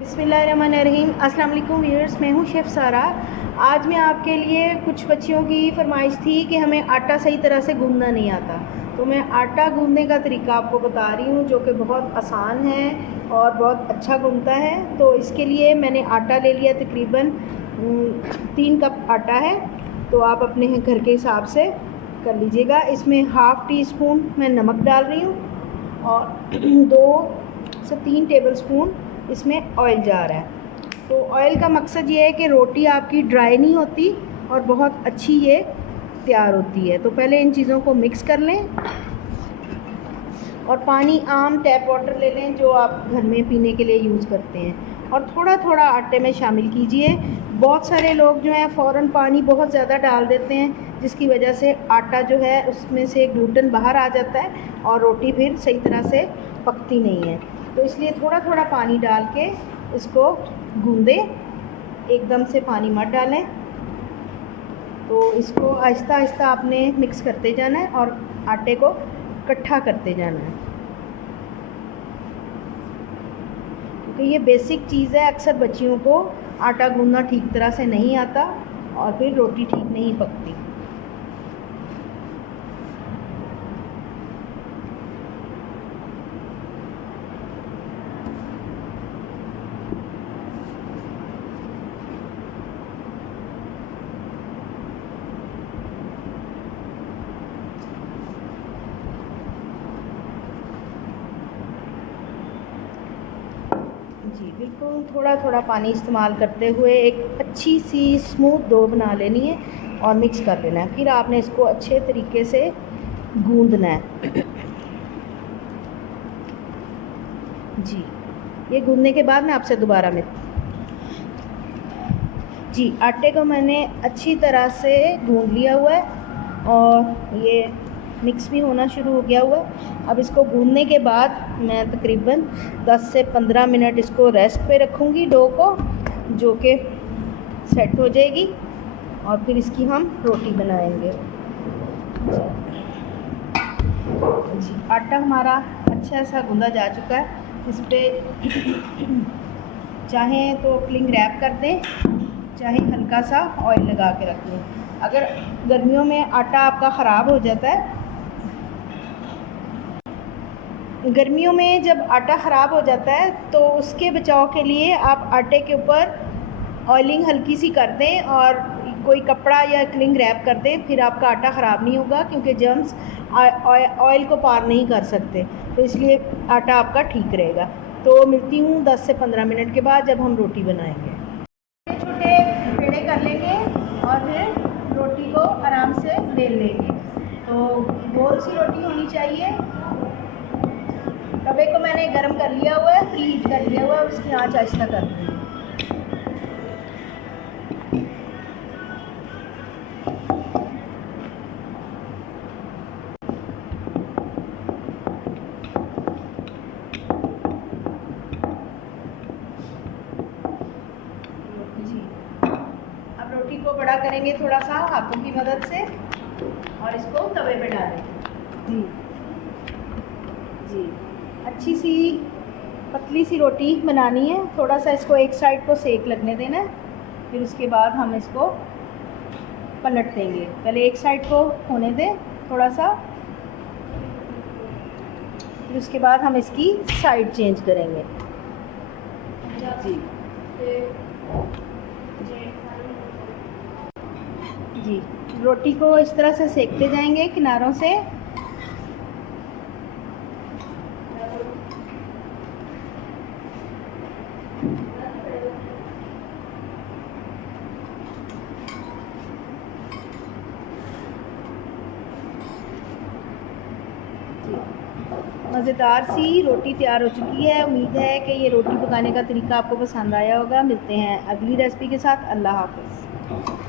बिस्मिल्लाहिर्रहमानिर्रहीम। अस्सलाम वालेकुम व्यूअर्स, मैं हूँ शेफ़ सारा। आज मैं आपके लिए कुछ बच्चियों की फरमाइश थी कि हमें आटा सही तरह से गूंदना नहीं आता, तो मैं आटा गूंदने का तरीका आपको बता रही हूँ जो कि बहुत आसान है और बहुत अच्छा गूंदता है। तो इसके लिए मैंने आटा ले लिया, तकरीबन 3 कप आटा है, तो आप अपने घर के हिसाब से कर लीजिएगा। इसमें हाफ़ टी स्पून मैं नमक डाल रही हूँ और 2 से 3 टेबल स्पून इसमें ऑयल जा रहा है। तो ऑयल का मकसद ये है कि रोटी आपकी ड्राई नहीं होती और बहुत अच्छी ये तैयार होती है। तो पहले इन चीज़ों को मिक्स कर लें और पानी आम टैप वाटर ले लें जो आप घर में पीने के लिए यूज़ करते हैं, और थोड़ा थोड़ा आटे में शामिल कीजिए। बहुत सारे लोग जो हैं फ़ौरन पानी बहुत ज़्यादा डाल देते हैं, जिसकी वजह से आटा जो है उसमें से ग्लूटेन बाहर आ जाता है और रोटी फिर सही तरह से पकती नहीं है। तो इसलिए थोड़ा थोड़ा पानी डाल के इसको गूंदें, एकदम से पानी मत डालें। तो इसको आहिस्ता आहिस्ता आपने मिक्स करते जाना है और आटे को इकट्ठा करते जाना है, क्योंकि ये बेसिक चीज़ है। अक्सर बच्चियों को आटा गूंदना ठीक तरह से नहीं आता और फिर रोटी ठीक नहीं पकती। जी बिल्कुल, थोड़ा थोड़ा पानी इस्तेमाल करते हुए एक अच्छी सी स्मूथ डो बना लेनी है और मिक्स कर लेना है। फिर आपने इसको अच्छे तरीके से गूंदना है। जी, ये गूंदने के बाद मैं आपसे दोबारा मिल जी, आटे को मैंने अच्छी तरह से गूंद लिया हुआ है और ये मिक्स भी होना शुरू हो गया हुआ है। अब इसको गूंदने के बाद मैं तकरीबन 10 से 15 मिनट इसको रेस्ट पे रखूँगी डो को, जो कि सेट हो जाएगी और फिर इसकी हम रोटी बनाएंगे। जी, आटा हमारा अच्छा सा गूंदा जा चुका है। इस पर चाहें तो क्लिंग रैप कर दें, चाहे हल्का सा ऑयल लगा के रख लें। अगर गर्मियों में आटा आपका ख़राब हो जाता है, गर्मियों में जब आटा ख़राब हो जाता है तो उसके बचाव के लिए आप आटे के ऊपर ऑयलिंग हल्की सी कर दें और कोई कपड़ा या क्लिंग रैप कर दें, फिर आपका आटा ख़राब नहीं होगा, क्योंकि जर्म्स ऑयल को पार नहीं कर सकते। तो इसलिए आटा आपका ठीक रहेगा। तो मिलती हूँ 10 से 15 मिनट के बाद जब हम रोटी बनाएंगे। छोटे छोटे पेड़े कर लेंगे और फिर रोटी को आराम से बेल लेंगे। तो गोल सी रोटी होनी चाहिए। तवे को मैंने गरम कर लिया हुआ है, प्री हीट कर लिया हुआ है, उसकी आंच आहिस्ता कर दूँगी। जी, अब रोटी को बड़ा करेंगे थोड़ा सा हाथों की मदद से और इसको तवे पे डालेंगे। जी जी, अच्छी सी पतली सी रोटी बनानी है। थोड़ा सा इसको एक साइड को सेक लगने देना है, फिर उसके बाद हम इसको पलट देंगे। पहले एक साइड को होने दें थोड़ा सा, फिर उसके बाद हम इसकी साइड चेंज करेंगे। जी जी, रोटी को इस तरह से सेकते जाएंगे किनारों से। मज़ेदार सी रोटी तैयार हो चुकी है। उम्मीद है कि ये रोटी पकाने का तरीका आपको पसंद आया होगा। मिलते हैं अगली रेसिपी के साथ। अल्लाह हाफ़िज़।